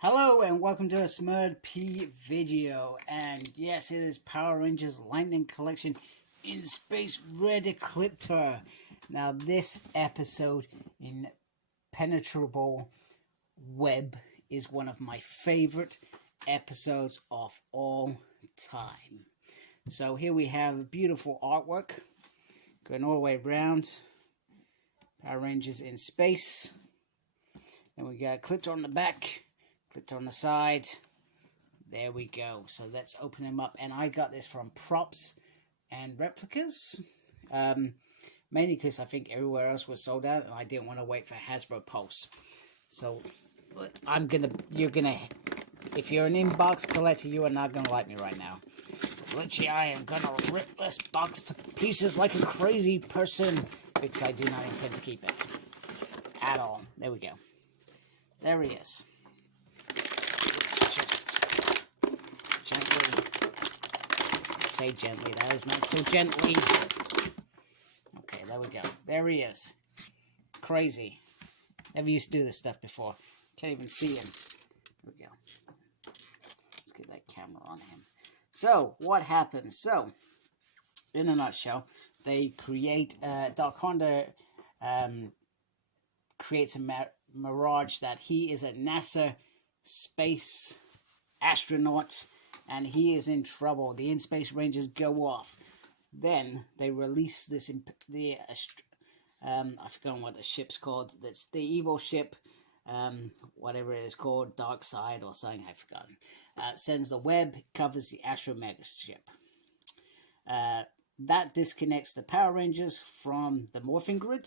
Hello and welcome to a Smurd P video, and yes, it is Power Rangers Lightning Collection in Space Red Ecliptor. Now this episode in Penetrable Web is one of my favorite episodes of all time. So here we have beautiful artwork going all the way around. Power Rangers in space. Then we got Ecliptor on the back. Clipped on the side. There we go. So let's open them up. And I got this from Props and Replicas. Mainly because I think everywhere else was sold out and I didn't want to wait for Hasbro Pulse. So if you're an inbox collector, you are not gonna like me right now. Literally, I am gonna rip this box to pieces like a crazy person because I do not intend to keep it at all. There we go. There he is. Say gently, that is not so gently. Okay, there we go. There he is. Crazy. Never used to do this stuff before. Can't even see him. There we go. Let's get that camera on him. So, what happens? So, in a nutshell, they create, Doc Honda creates a mirage that he is a NASA space astronaut, and he is in trouble. The In-Space Rangers go off. Then they release this, I've forgotten what the ship's called. That's the evil ship, whatever it is called, Dark Side or something, I've forgotten. Sends the web, covers the Astro Mega ship. That disconnects the Power Rangers from the morphing grid.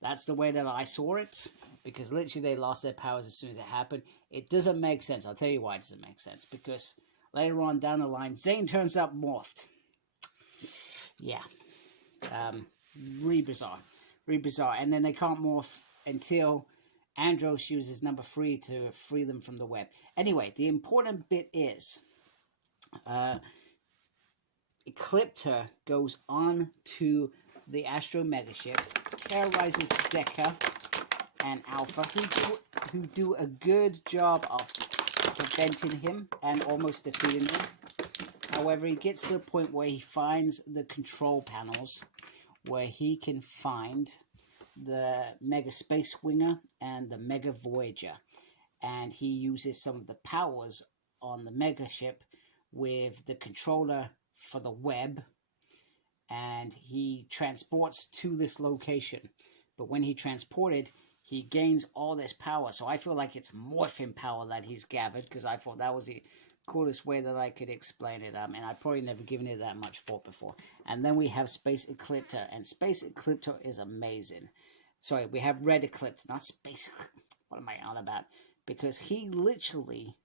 That's the way that I saw it, because literally they lost their powers as soon as it happened. It doesn't make sense. I'll tell you why it doesn't make sense. Because later on down the line, Zane turns up morphed. Yeah. Really bizarre. Really bizarre. And then they can't morph until Andros uses number 3 to free them from the web. Anyway, the important bit is Ecliptor goes on to the Astro Mega ship, terrorizes Deca and Alpha, who do a good job of preventing him and almost defeating him. However, he gets to the point where he finds the control panels, where he can find the Mega Space Winger and the Mega Voyager, and he uses some of the powers on the Mega ship with the controller for the web, and he transports to this location. But when he transported, he gains all this power. So I feel like it's morphing power that he's gathered, because I thought that was the coolest way that I could explain it. And I've probably never given it that much thought before. And then we have Space Ecliptor, and Space Ecliptor is amazing. Sorry, we have Red Ecliptor, not Space. What am I on about? Because he literally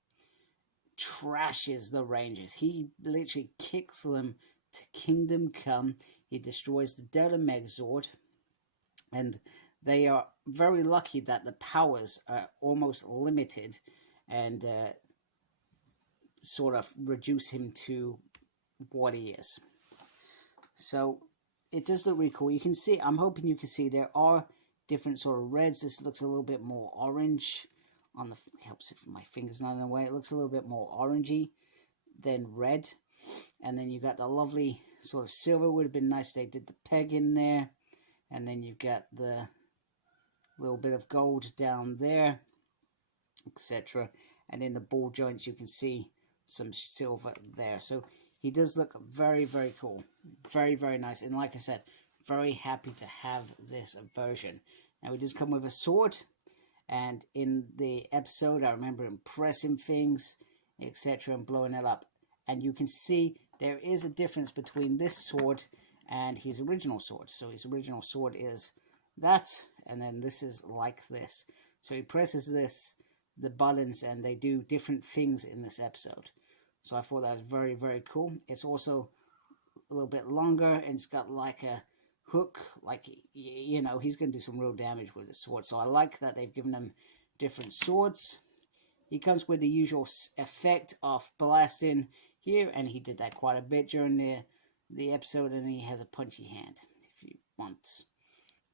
trashes the Rangers. He literally kicks them to Kingdom Come. He destroys the Delta Megazord, and they are very lucky that the powers are almost limited and sort of reduce him to what he is. So it does look really cool. You can see, I'm hoping you can see there are different sort of reds. This looks a little bit more orange on the, helps if my finger's not in the way. It looks a little bit more orangey than red. And then you got the lovely sort of silver. Would have been nice they did the peg in there. And then you've got the little bit of gold down there, etc. And in the ball joints you can see some silver there. So he does look very, very cool. Very, very nice. And like I said, very happy to have this version. Now he does come with a sword. And in the episode I remember him pressing things, etc. and blowing it up. And you can see there is a difference between this sword and his original sword. So his original sword is that, and then this is like this. So he presses the buttons, and they do different things in this episode. So I thought that was very, very cool. It's also a little bit longer, and it's got like a hook, like, you know, he's going to do some real damage with his sword. So I like that they've given him different swords. He comes with the usual effect of blasting here, and he did that quite a bit during the episode, and he has a punchy hand. If you want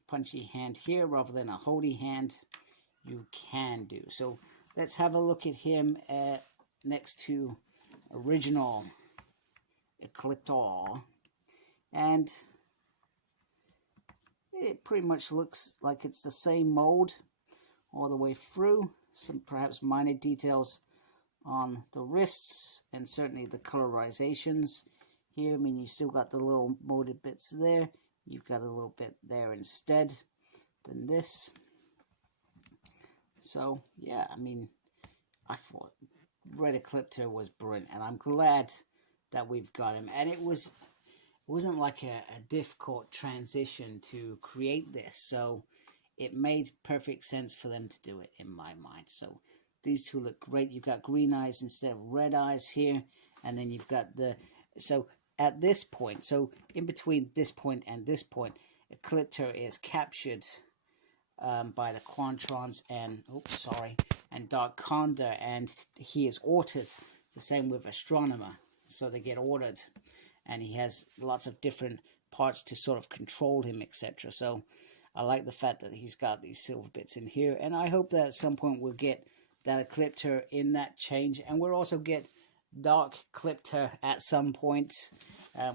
punchy hand here rather than a holdy hand, you can do. So let's have a look at him next to original Ecliptor. And it pretty much looks like it's the same mold all the way through. Some perhaps minor details on the wrists, and certainly the colorizations here. I mean, you still got the little molded bits there. You've got a little bit there instead than this. So yeah, I mean, I thought Red Ecliptor was brilliant, and I'm glad that we've got him. And it wasn't like a difficult transition to create this, so it made perfect sense for them to do it in my mind. So these two look great. You've got green eyes instead of red eyes here, and then you've got the, so at this point, so in between this point and this point, Ecliptor is captured by the Quantrons and, and Dark Condor, and he is altered. The same with Astronomer, so they get ordered, and he has lots of different parts to sort of control him, etc. So I like the fact that he's got these silver bits in here, and I hope that at some point we'll get that Ecliptor in that change, and we'll also get Dark Ecliptor at some point.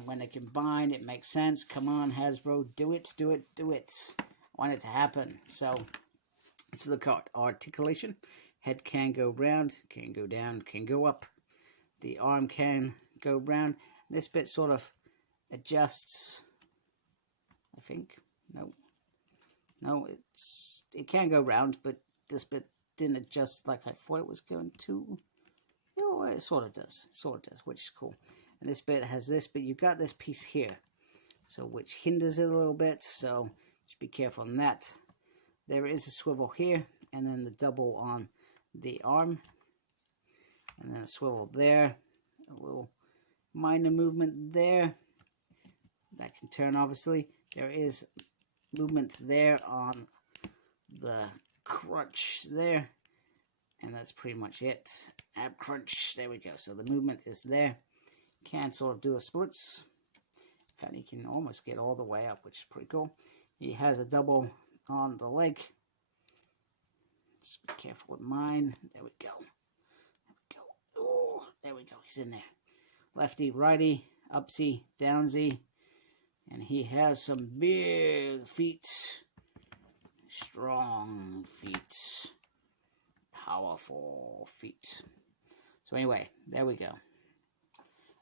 When they combine, it makes sense. Come on, Hasbro, do it, do it, do it. I want it to happen. So let's look at articulation. Head can go round, can go down, can go up. The arm can go round. This bit sort of adjusts, I think. No, it can go round, but this bit didn't adjust like I thought it was going to. Oh, it sort of does, which is cool. And this bit has this, but you've got this piece here, so which hinders it a little bit, so just be careful on that. There is a swivel here, and then the double on the arm, and then a swivel there, a little minor movement there. That can turn, obviously. There is movement there on the crunch there, and that's pretty much it. Ab crunch, there we go. So the movement is there. Can sort of do the splits. In fact, he can almost get all the way up, which is pretty cool. He has a double on the leg. Just be careful with mine. There we go. There we go. Oh, there we go. He's in there. Lefty, righty, upsy, downsy. And he has some big feet. Strong feet. Powerful feet. So anyway, there we go.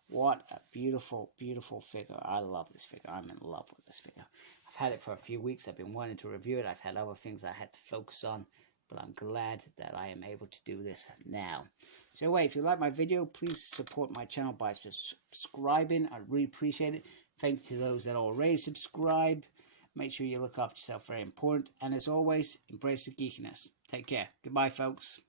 What a beautiful, beautiful figure. I love this figure. I'm in love with this figure. I've had it for a few weeks. I've been wanting to review it. I've had other things I had to focus on, but I'm glad that I am able to do this now. So anyway, if you like my video, please support my channel by subscribing. I really appreciate it. Thank you to those that already subscribe. Make sure you look after yourself, very important. And as always, embrace the geekiness. Take care. Goodbye, folks.